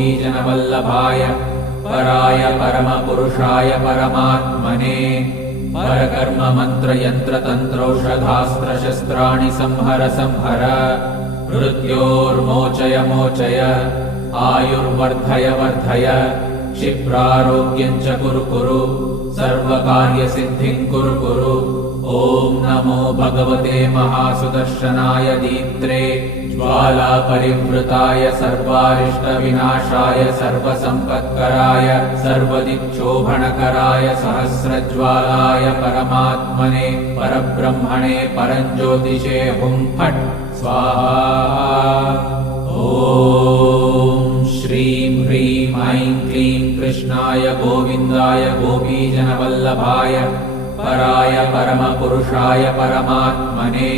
गोपीजनवल्लभाय पराय परमपुरुषाय परमात्मने परकर्म मंत्र यंत्र तंत्रौषधास्त्र शस्त्राणि संहर संहर मृत्योर्मोचय मोचय आयुर्वर्धय वर्धय क्षिप्रारोग्यं च कुरु कुरु सर्वकार्यसिद्धिं कुरु कुरु। ॐ नमो भगवते महासुदर्शनाय दीप्त्रे ज्वालापरिवृताय सर्वारिष्टविनाशाय सर्वसम्पत्कराय सर्वदिक्शोभनकराय सहस्रज्वालाय परमात्मने परब्रह्मणे परञ्ज्योतिषे हुं फट् स्वाहा। ॐ श्रीं ह्रीं ऐं क्लीं कृष्णाय गोविन्दाय गोपीजनवल्लभाय पराय परमपुरुषाय परमात्मने